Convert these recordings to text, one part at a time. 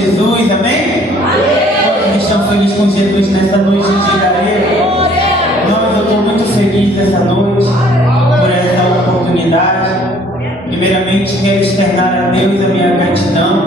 Jesus, amém? Quantos estão felizes com Jesus nessa noite de Gareiro? Eu estou muito feliz nessa noite, por essa oportunidade. Primeiramente, quero externar a Deus a minha gratidão,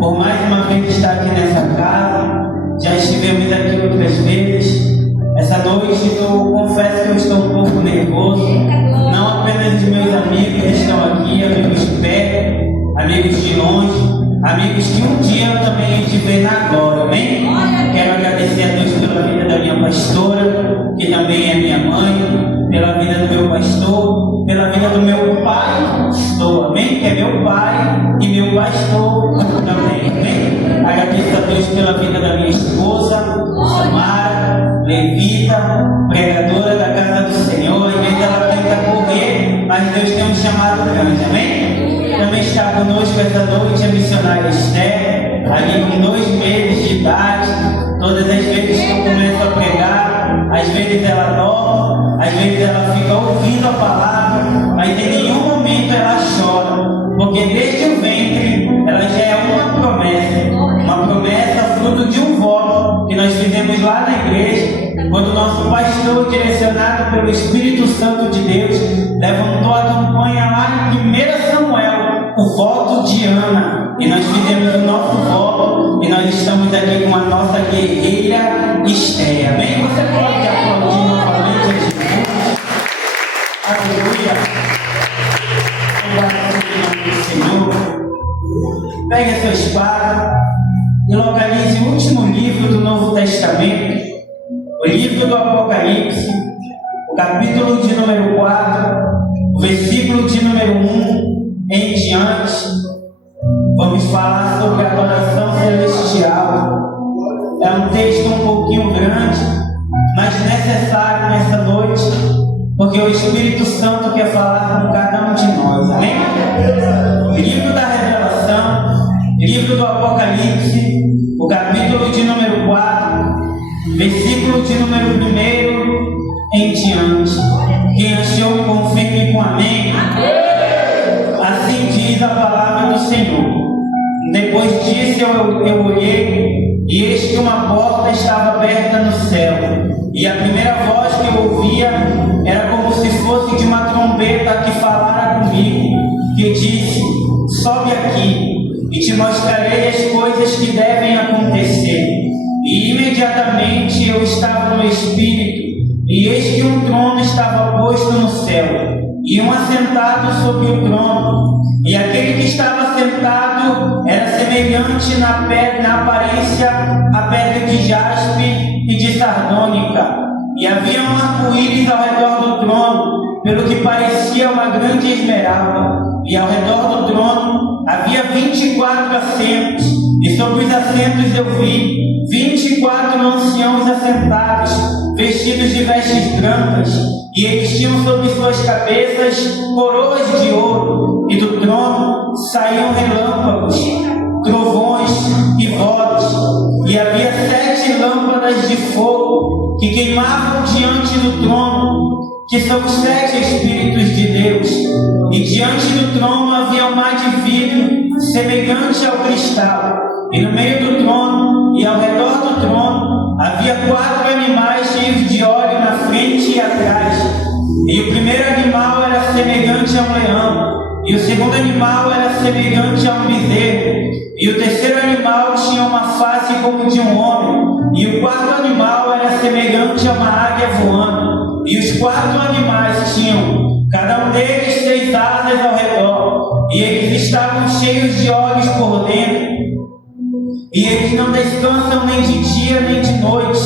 por mais uma vez estar aqui nessa casa. Já estivemos aqui outras vezes. Essa noite eu confesso que eu estou um pouco nervoso, não apenas de meus amigos que estão aqui, amigos de perto, amigos de longe, amigos que um dia eu também hei de ver na glória, amém? Quero agradecer a Deus pela vida da minha pastora, que também é minha mãe, pela vida do meu pastor, pela vida do meu pai, pastor, amém? Que é meu pai e meu pastor também, amém? Agradeço a Deus pela vida da minha esposa, Samara, levita, pregadora da casa do Senhor. Às vezes ela tenta correr, mas Deus tem um chamado grande, amém? Também está conosco essa noite a missionária Esther, ali com 2 meses de idade. Todas as vezes que eu começo a pregar, às vezes ela dorme, às vezes ela fica ouvindo a palavra, mas em nenhum momento ela chora, porque desde o ventre ela já é uma promessa fruto de um voto que nós fizemos lá na igreja, quando o nosso pastor, direcionado pelo Espírito Santo de Deus, levantou a campanha lá em 1 Samuel, o voto de Ana, e nós fizemos o nosso voto, e nós estamos aqui com a nossa guerreira Esther, amém? Você pode aplaudir novamente a Jesus, aleluia, Senhor. Pegue a sua espada e localize o último livro do Novo Testamento, o livro do Apocalipse, o capítulo de número 4, o versículo de número 1 em diante. Vamos falar sobre a adoração celestial. É um texto um pouquinho grande, mas necessário nessa noite, porque o Espírito Santo quer falar com cada um de nós, amém? Livro da Revelação, livro do Apocalipse, o capítulo de número 4, versículo de número 1 em diante. Quem achou, confirme com amém. Assim diz a palavra do Senhor. Depois disso eu olhei, e eis que uma porta estava aberta no céu, e a primeira voz que eu ouvia era como se fosse de uma trombeta que falara comigo, que disse: sobe aqui, e te mostrarei as coisas que devem acontecer. E imediatamente eu estava no Espírito, e eis que um trono estava posto no céu, e um assentado sobre o trono, e aquele que estava sentado era semelhante na aparência à pedra de jaspe e de sardônica, e havia um arco-íris ao redor do trono, pelo que parecia uma grande esmeralda, e ao redor do trono havia 24 assentos, e sobre os assentos eu vi 24 anciãos assentados, vestidos de vestes brancas, e eles tinham sobre suas cabeças coroas de ouro, e do trono saíam relâmpagos, trovões e vozes, e havia 7 lâmpadas de fogo que queimavam diante do trono, que são os 7 Espíritos de Deus, e diante do trono havia um mar de vidro semelhante ao cristal, e no meio do trono e ao redor do trono havia 4 animais cheios de óleo na frente e atrás, e o primeiro animal era semelhante a um leão, e o segundo animal era semelhante a um bezerro, e o terceiro animal tinha uma face como de um homem, e o quarto animal era semelhante a uma águia voando, e os 4 animais tinham, cada um deles, 6 asas ao redor, e eles estavam cheios de olhos por dentro, e eles não descansam nem de dia nem de noite,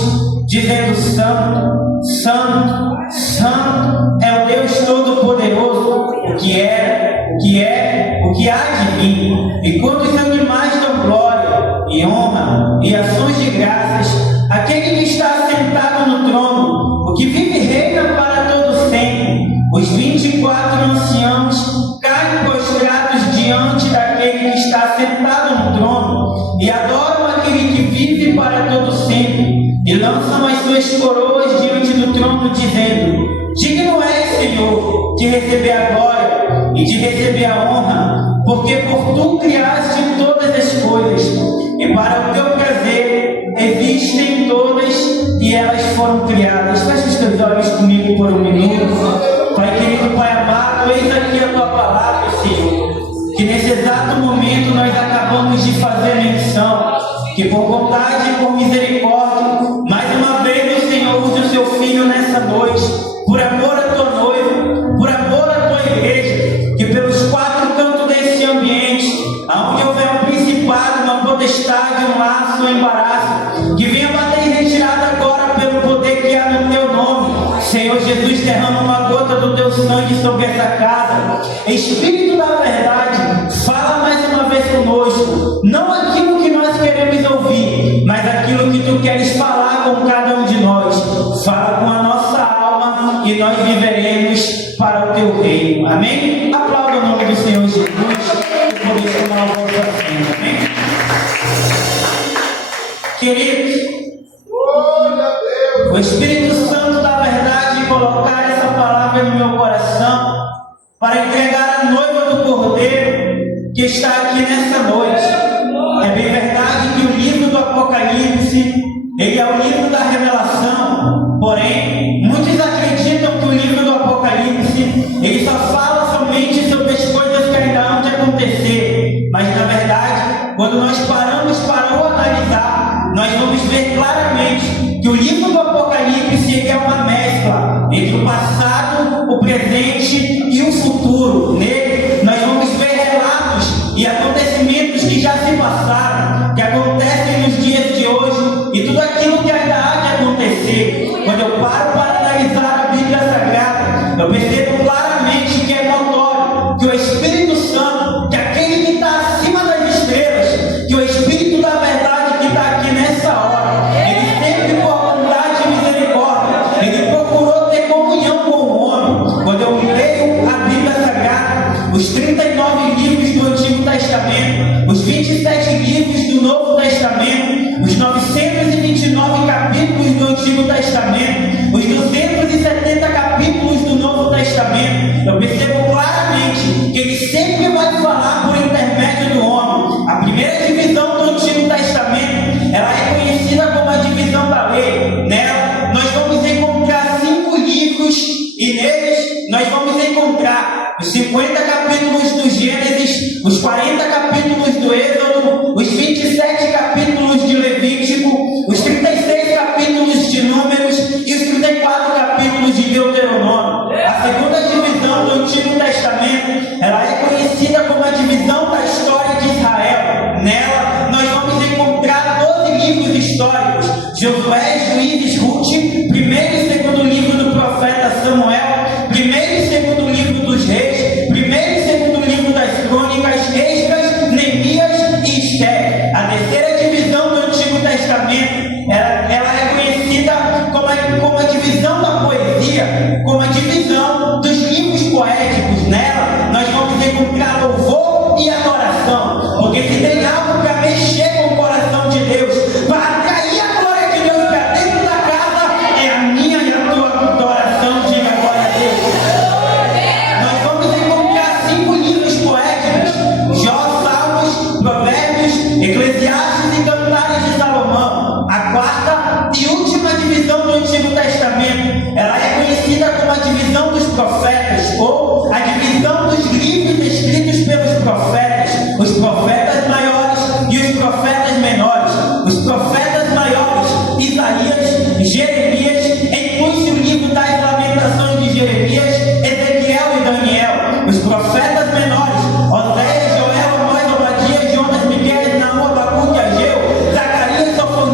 dizendo: Santo, Santo, Santo é o Deus Todo-Poderoso, o que era, o que é, o que há de vir. E quando os animais dão glória e honra e ações de graças àquele que está sentado no trono, o que vive e reina para todo sempre, os 24 anciãos caem prostrados diante daquele que está sentado no trono e adoram aquele que vive para todo sempre, e lançam as suas coroas diante do trono, dizendo: digno és, Senhor, de receber a glória e de receber a honra, porque por tu criaste todas as coisas, e e para o teu prazer existem todas e elas foram criadas. Feche os teus olhos comigo por um minuto. Pai querido, Pai amado, eis aqui a tua palavra, Senhor, que nesse exato momento nós acabamos de fazer menção, que por vontade e por misericórdia, mais uma vez o Senhor use o seu filho nessa noite, por amor à tua noiva, por amor à tua igreja, que pelos quatro cantos desse ambiente, aonde houver um principado, uma potestade, um laço, um embaraço, que venha bater em retirada agora pelo poder que há no teu nome. Senhor Jesus, derrama uma gota do teu sangue sobre essa casa. Espírito da verdade, fala mais uma vez conosco, não aquilo que nós queremos ouvir, mas aquilo que tu queres falar com cada um de nós. Fala com a nossa alma e nós viveremos para o teu reino. Amém? Aplauda o nome do Senhor Jesus e por isso tomar o vosso assento. Amém? Queridos, o Espírito Santo da verdade colocar essa palavra no meu coração para entregar a noiva do Cordeiro que está aqui nessa noite. É bem verdade que o livro do Apocalipse, ele é o livro da revelação, porém, muitos acreditam que o livro do Apocalipse, ele só fala somente sobre as coisas que ainda hão de acontecer, mas na verdade, quando nós paramos para o analisar, nós vamos ver claramente que o livro do Apocalipse, ele é uma mescla entre o passado, o presente e o futuro. Nele, nós vamos ver relatos e acontecimentos que já se passaram, que acontecem nos dias de hoje e tudo aquilo que ainda há de acontecer. Quando eu paro para analisar a Bíblia Sagrada, eu percebo claramente que é notório que o Espírito Santo, que aquele que está acima das estrelas, que o Espírito da verdade que está aqui nessa hora, ele sempre por bondade e misericórdia, ele procurou ter comunhão com o homem. Quando eu leio a Bíblia Sagrada, os 39 livros do Antigo Testamento, os 27 livros do Novo Testamento, os 929 capítulos do Antigo Testamento, os 270 capítulos do Novo Testamento, eu percebo claramente que ele sempre vai falar por intermédio do homem. A primeira divisão do Antigo Testamento, ela é conhecida como a divisão da lei. Nela, nós vamos encontrar 5 livros e neles nós vamos encontrar os 50 capítulos do Gênesis, os 40 capítulos do Êxodo, os 27 capítulos de Levítico, os 36 capítulos de Números e os 34 capítulos de Deuteronômio. A segunda divisão do Antigo Testamento, ela é conhecida como a divisão da história de Israel. Nela, nós vamos encontrar 12 livros históricos: Josué, Juízes, Ruth, primeiro e segundo livro do profeta Samuel, primeiro e segundo livro dos reis, primeiro e segundo livro das crônicas, Esdras, Neemias e Esther. A terceira divisão do Antigo Testamento, ela é conhecida como a divisão da poesia, como a divisão dos livros poéticos. Nela, nós vamos encontrar louvor e adoração, porque se tem algo para mexer com o coração de Deus, para atrair a glória de Deus para dentro da casa, é a minha e a tua adoração. Diga glória a Deus. Nós vamos encontrar 5 livros poéticos: Jó, Salmos, Provérbios, Eclesiastes e Cantares de Salomão. A quarta e última divisão do Antigo Testamento, ela é conhecida como a divisão dos profetas, ou a divisão dos livros escritos pelos profetas, os profetas maiores e os profetas menores. Os profetas maiores, Isaías, Jeremias, inclui-se o livro das Lamentações de Jeremias, Ezequiel e Daniel. Os profetas menores, Oséias, Joel, Amós, Obadias, Jonas, Miguel, Naum, Abacuque, Ageu, Zacarias, Sofonias,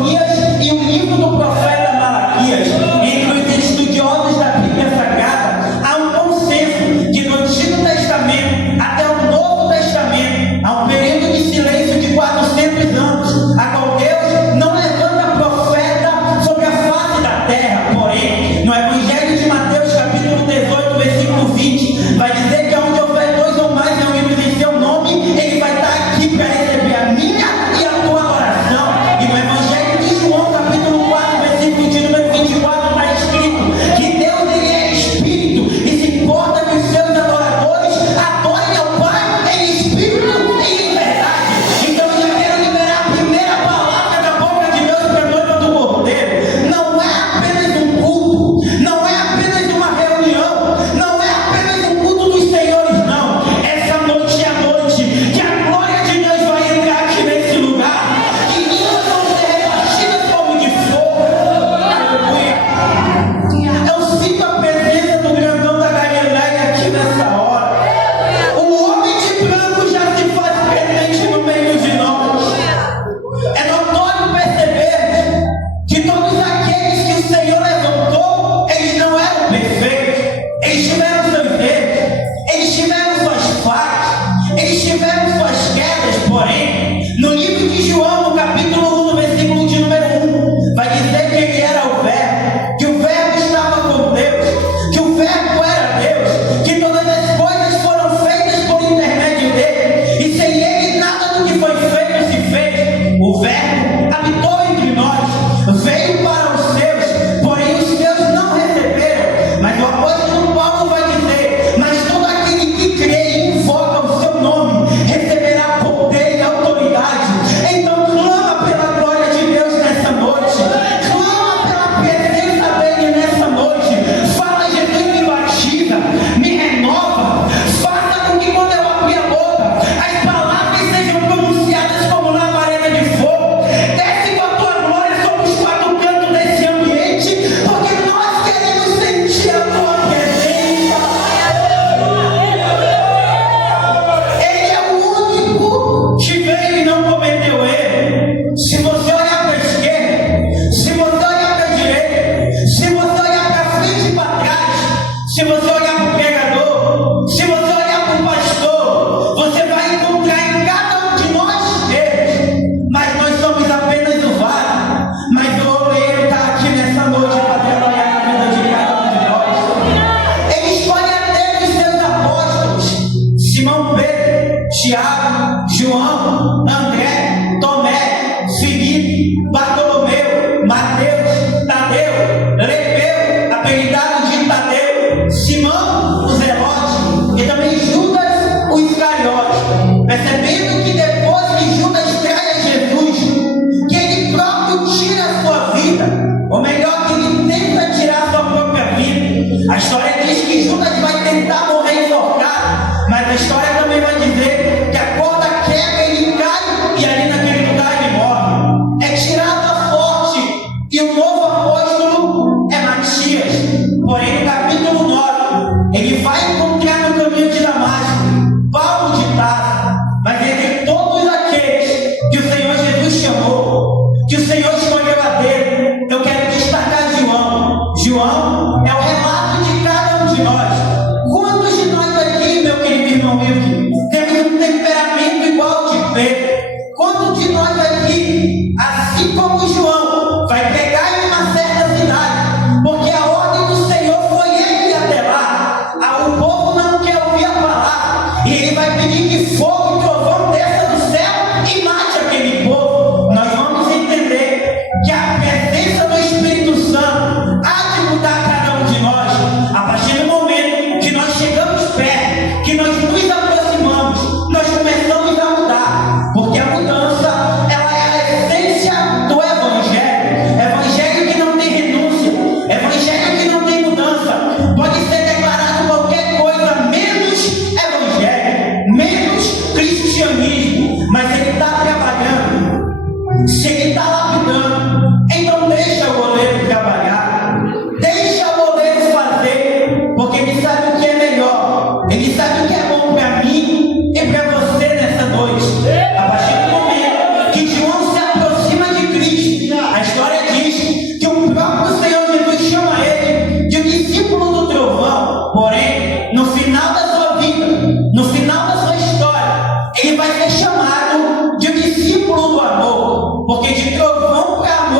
Mateus, Tadeu, Lepeu, apelidado de Tadeu, Simão, o Zelote, e também Judas, o Iscariote, percebendo que depois que Judas trai a Jesus, que ele próprio tira a sua vida, ou melhor, que ele tenta tirar a sua própria vida. A história diz que Judas vai tentar morrer enforcado, mas a história também vai dizer que a corda quebra, ele cai e ali naquele lugar ele morre. É tirado a forte e o novo apóstolo é Matias. Porém, no capítulo 9, ele vai encontrar no caminho de Damasco Paulo de Tarso, mas entre todos aqueles que o Senhor Jesus chamou, que o Senhor escolheu a dedo, eu quero destacar João. João é o relato de cada um de nós. Quantos de nós aqui, meu querido irmão Wilke, temos um temperamento igual de Pedro? Quantos de nós aqui, assim como João, vai pegar em uma certa cidade, porque a ordem do Senhor foi ele ir até lá, o povo não quer ouvir a palavra, e ele vai pedir que fogo e trovão desça do céu e mate aquele povo? Nós vamos entender que a presença do Espírito Santo há de mudar cada um de nós, a partir do momento que nós chegamos perto, que nós nos aproximamos, nós começamos a mudar, porque a mudança, ela é a essência do Evangelho. Evangelho que não tem renúncia, Evangelho que não tem mudança. Pode ser declarado qualquer coisa menos Evangelho, menos cristianismo, mas ele está trabalhando. Se ele está lapidando, então deixa o goleiro trabalhar, deixa o goleiro fazer, porque ele sabe o que é melhor, ele sabe o que é bom para mim e para você nessa noite. A partir do momento que João se aproxima de Cristo, a história diz que o próprio Senhor Jesus chama ele de um discípulo do trovão. Porém, no final da sua vida, no final da sua história, ele vai ser chamado de um discípulo do amor, porque de trovão para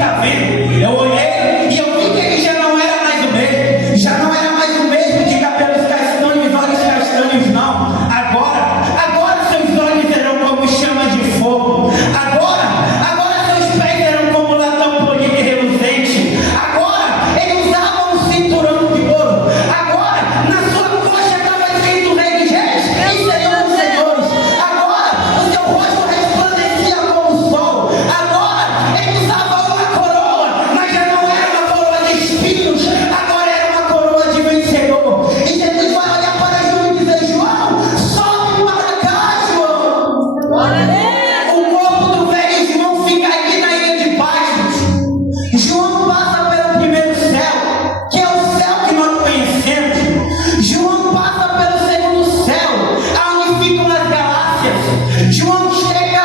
está vendo. Eu olhei e eu vi que ele já não era mais o mesmo. Já não era mais o mesmo de cabelos castanhos, olhos castanhos, não. Agora seus olhos eram como chama de fogo. Agora seus pés eram como latão polido e reluzente. Agora ele usava um cinturão de ouro. Agora na sua coxa estava escrito Rei dos Reis e Senhor dos Senhores. Agora o seu rosto resplandecia como o sol. Agora ele usava uma coroa, mas já não era uma coroa de espinhos. Agora era uma coroa de vencedor. E Jesus vai olhar para João e dizer: João, sobe para cá, João. O corpo do velho João fica aqui na ilha de Patmos. João passa pelo primeiro céu, que é o céu que nós conhecemos. João passa pelo segundo céu, onde ficam as galáxias. João chega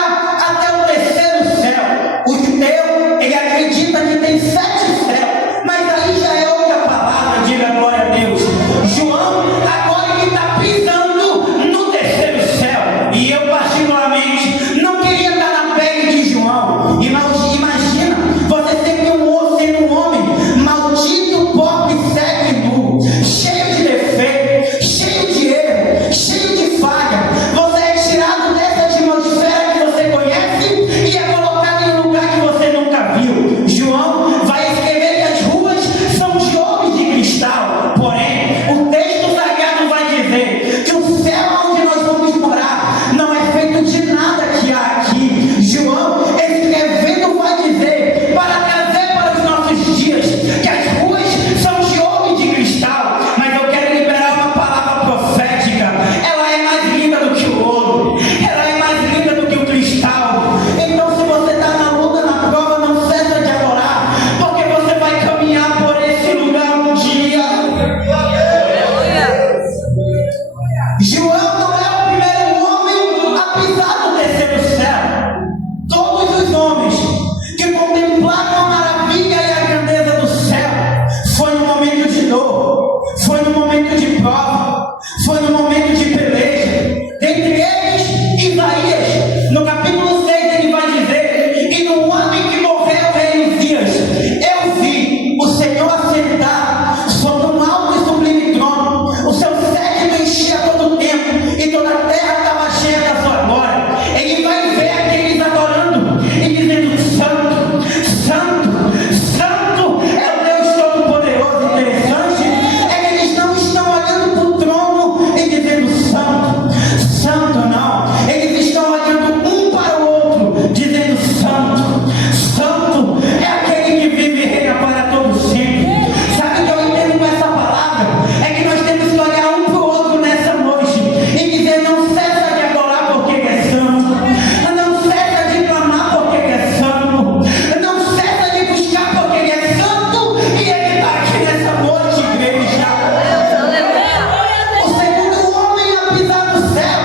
até o terceiro céu. O judeu, ele acredita que tem 7 céus, mas aí já é outra palavra, diga glória a Deus. João, agora ele está pisando no terceiro céu. E eu, particularmente, não queria estar na pele de João. Imagina, você ser sendo um homem maldito, pobre, cego e nu, cheio de defeito, cheio de erro, cheio de falha. Você é tirado dessa atmosfera que você conhece e é colocado em um lugar que você nunca viu. João vai escrever que as ruas são de homens de cristal. Porém, o texto sagrado vai dizer que o céu onde nós vamos morar não é feito de nada que há aqui. João, escrevendo, vai dizer, para trazer para os nossos dias, que as ruas são de homens de cristal. Mas eu quero liberar uma palavra profética. Ela é mais linda do que o ouro, ela é mais linda do que o cristal. Então, se você está na luta, na prova, não cessa de adorar, porque você vai caminhar por esse lugar um dia. João não é o primeiro homem a pisar no terceiro céu. Todos os homens que contemplaram a maravilha e a grandeza do céu foi no momento de dor, foi no momento de prova, foi no momento de peleja. Dentre eles, Isaías, no capítulo 6, ele vai dizer: e no ano em que morreu o rei Uzias, eu vi o Senhor assentar sobre um alto e sublime trono. O seu séquito enchia todo o tempo e toda a terra estava cheia da sua glória. Ele vai ver aqueles adorando e dizendo: Santo, Santo, Santo é o Deus Todo-Poderoso. Interessante é que eles não estão olhando para o trono e dizendo Santo, Santo, não. Eles estão olhando um para o outro, dizendo Santo, Santo é aquele que vive e reina para todo sempre. Sabe o que eu entendo com essa palavra? É que nós temos que olhar um para o outro nessa noite e dizer: não cessa de adorar porque ele é santo, não cessa de clamar porque ele é santo, não cessa de buscar porque ele é santo. E ele está aqui nessa noite, igreja. O segundo homem a pisar no céu,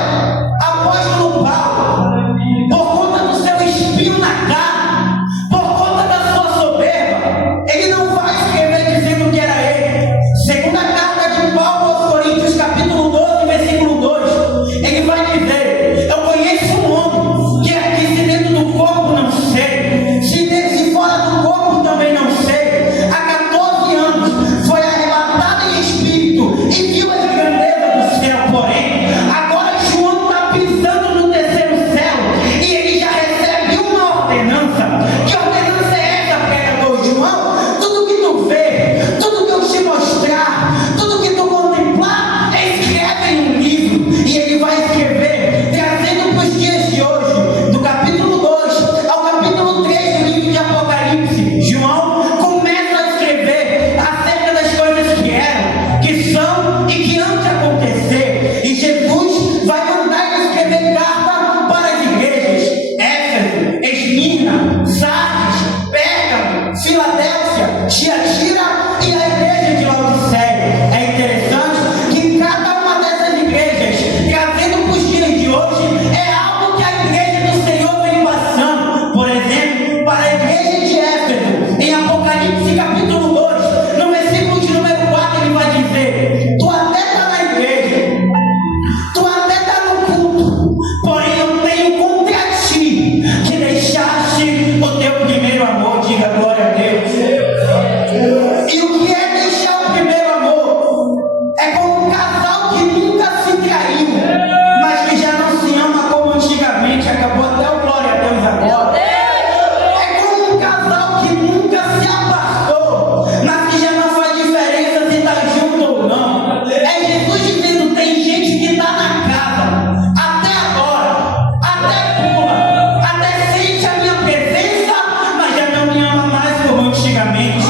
apóstolo Paulo, por conta do seu espinho na carne, por conta da sua soberba, ele não vai escrever dizendo que era ele. Segunda carta de Paulo aos Coríntios, capítulo 12, versículo 2, ele vai dizer: eu conheço um homem que aqui, se dentro do corpo não sei, se fora do corpo também não sei, há 14 anos foi arrebatado em espírito e viu as grandezas do céu. Porém, agora João está pisando no terceiro céu e ele já recebe uma ordenança. Que ordenança é essa, pregador? João, tudo que tu vê, tudo que eu te mostrar, tudo que tu contemplar, escreve em um livro. E ele vai escrever, trazendo para os dias de hoje, do capítulo 2 ao capítulo 3 do livro de Apocalipse. João começa a escrever acerca das coisas que eram, que são e que hão de acontecer. E Jesus vai mandar ele escrever carta para as igrejas: Éfeso, Esmirna, Sardes, Pérgamo, Filadélfia, Tiatira e a igreja de Laodiceia. É interessante que cada uma dessas igrejas, trazendo para os dias de hoje, é algo que a igreja do Senhor vem passando. Por exemplo, para a igreja de Éfeso, em Apocalipse capítulo 2, no versículo de número 4, ele vai dizer: tu até está na igreja, tu até está no culto, porém eu tenho contra ti que deixaste o teu primeiro amor. Diga glória a estrategicamente.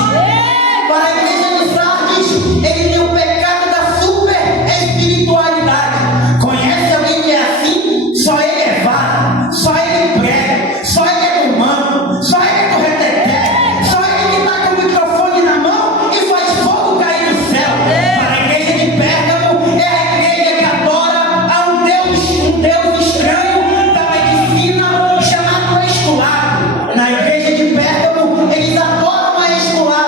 Para a igreja de Sardes, ele tem o pecado da super espiritualidade. Conhece alguém que é assim? Só ele é vara, só ele prega, só ele é do mano, só ele é do reteté, só ele que está com o microfone na mão e faz fogo cair do céu. Para a igreja de Pérgamo, é a igreja que adora a um Deus estranho da medicina chamado Esculapio. Na igreja de Pérgamo, eles adoram a Esculapio.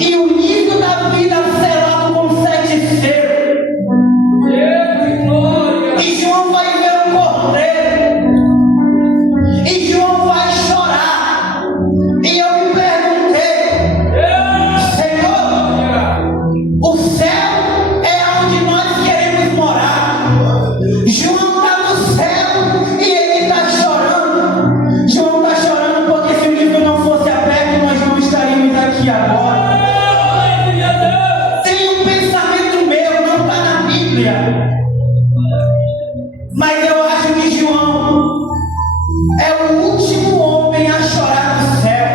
E o livro da vida selado com 7 selos. E João vai ver o cordeiro. E João vai chorar. E eu me perguntei, Senhor, o céu é onde nós queremos morar. João está no céu e ele está chorando. João está chorando porque se o livro não fosse aberto, nós não estaríamos aqui agora. Tem um pensamento meu, não está na Bíblia. Mas eu acho que João é o último homem a chorar no céu.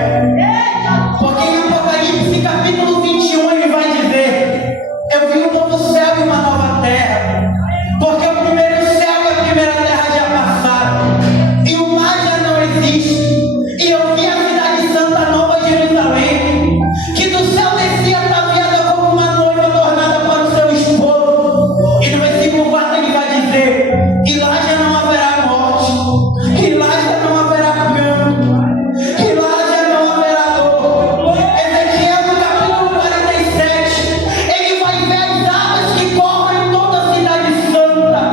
Porque em Apocalipse capítulo 21 ele vai dizer: eu vi um novo céu e uma nova terra. Porque o primeiro céu e a primeira terra já passaram. E o mar já não existe. E eu vi a cidade santa, Nova Jerusalém, que do céu descia ataviada como uma noiva adornada para o seu esposo. E no versículo 4 ele vai dizer: e lá já não haverá morte, e lá já não haverá pranto, e lá já não haverá dor. Ezequiel no capítulo 47, ele vai ver as águas que correm em toda a cidade santa.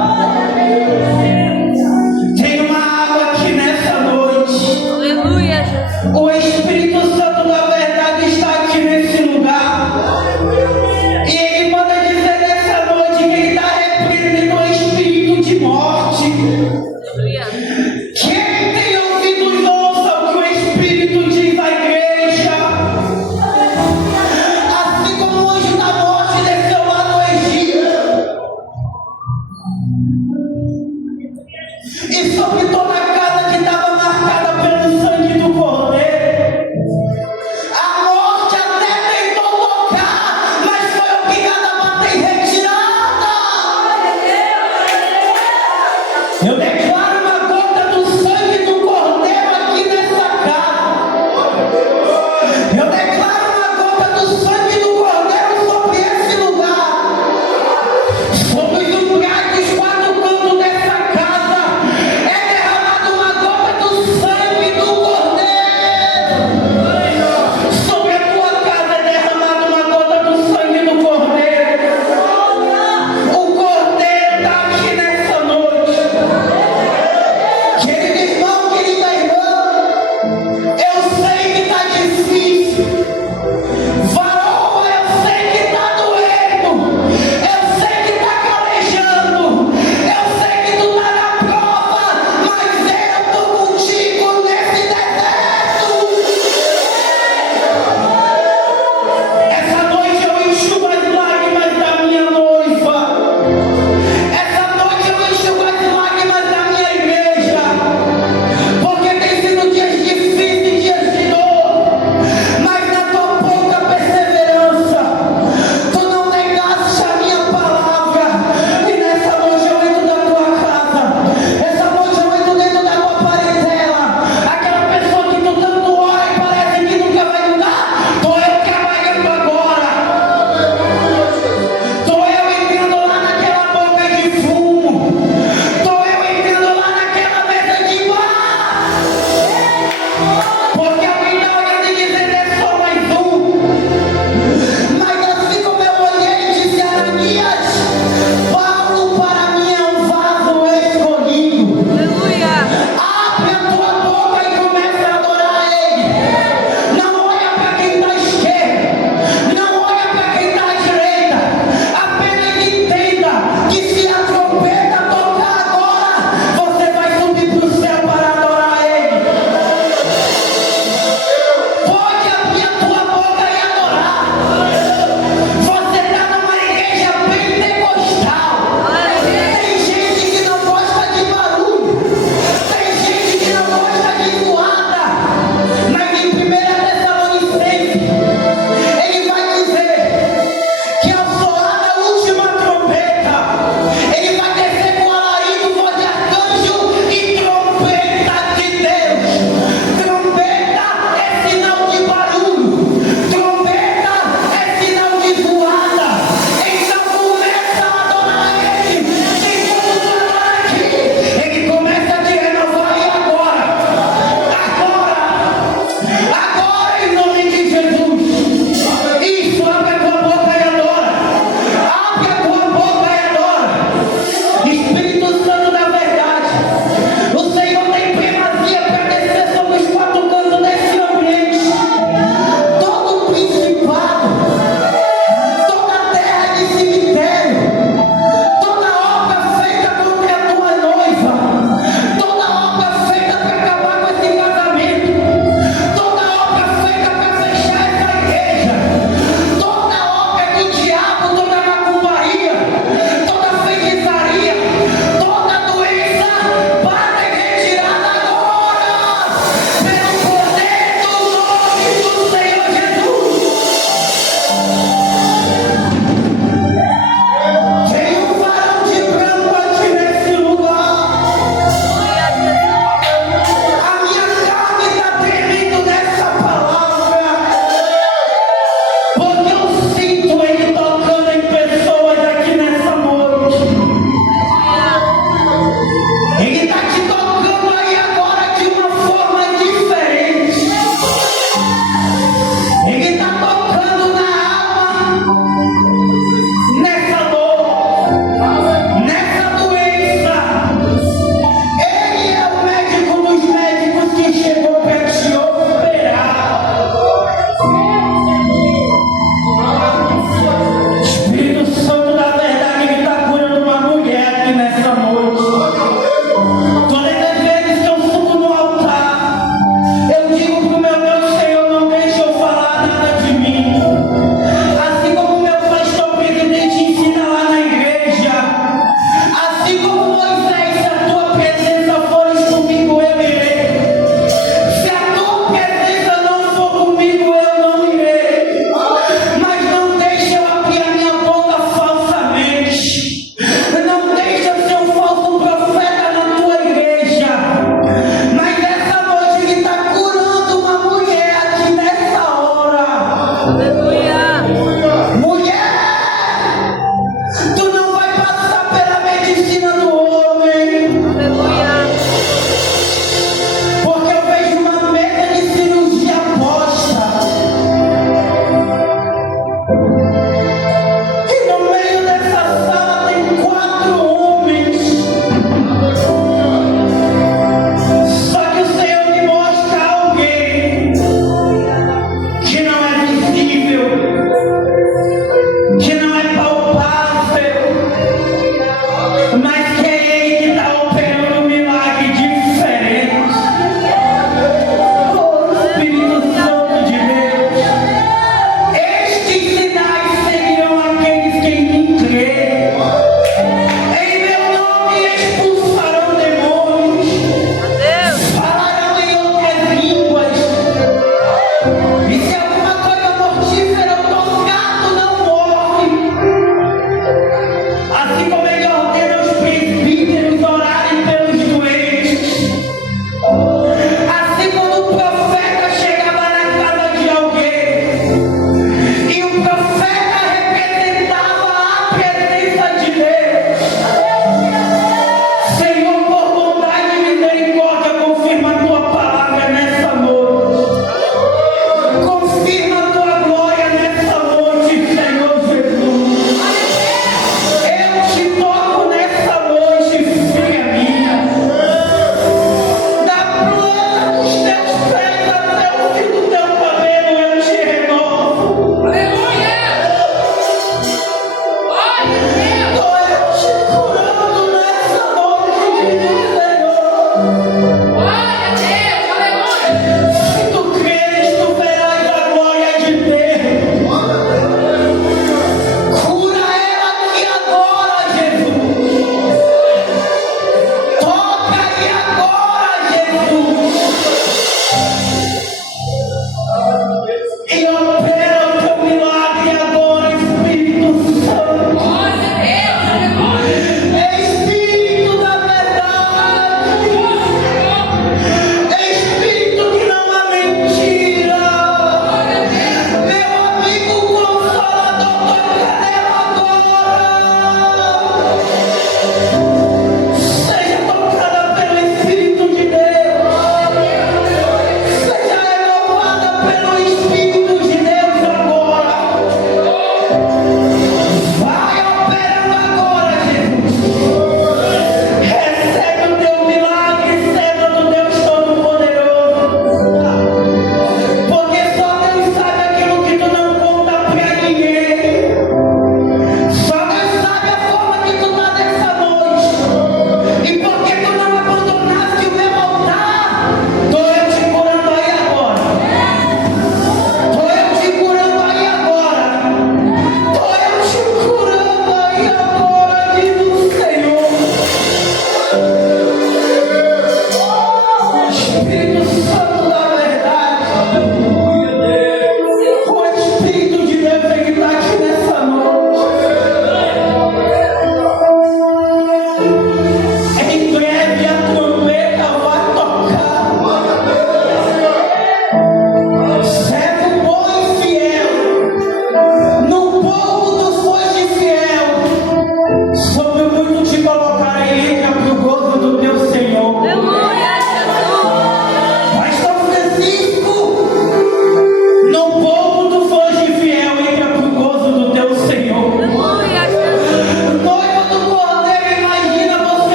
Tem uma água aqui nessa noite. Aleluia. O Espírito Santo da verdade está aqui nesse lugar. E ele manda dizer nessa noite que ele está repreendendo o espírito de morte. Aleluia. Quem tem ouvidos ouça o que o Espírito diz à igreja. Assim como o anjo da morte desceu lá no Egito e sobre toda a casa que estava marcada pelo sangue do cordeiro,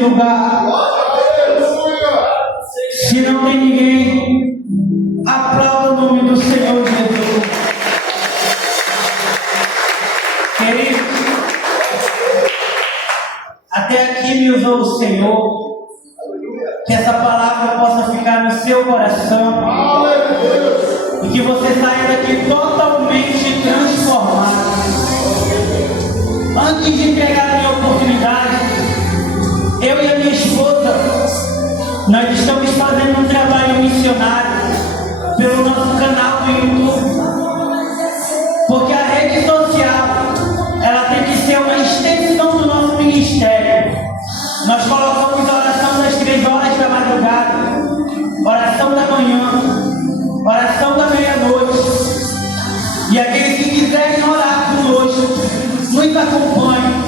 lugar. Se não tem ninguém, aplauda o nome do Senhor Jesus. Querido, até aqui me usou o Senhor. Que essa palavra possa ficar no seu coração. E que você saia daqui totalmente transformado. Antes de entregar a minha oportunidade, eu e a minha esposa, nós estamos fazendo um trabalho missionário pelo nosso canal no YouTube. Porque a rede social, ela tem que ser uma extensão do nosso ministério. Nós colocamos a oração das 3 horas da madrugada, oração da manhã, oração da meia-noite. E aqueles que quiserem orar conosco, nos acompanhem.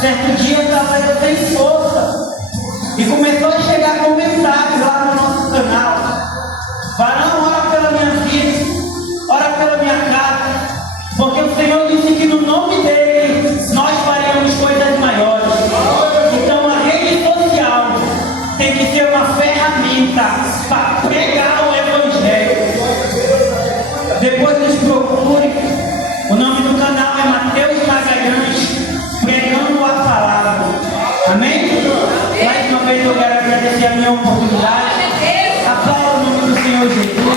Certo dia estava eu sem força e começou a chegar comentários lá no nosso canal. Varão, ora pela minha vida, ora pela minha casa, porque o Senhor disse que no nome dele nós faremos coisas maiores. Então a rede social tem que ser uma ferramenta para pregar o Evangelho. Depois nos procure. O nome do canal é Mateus Magalhães, pregando a palavra. Amém? Mais uma vez eu quero agradecer a minha oportunidade. Aplauda o nome do Senhor Jesus.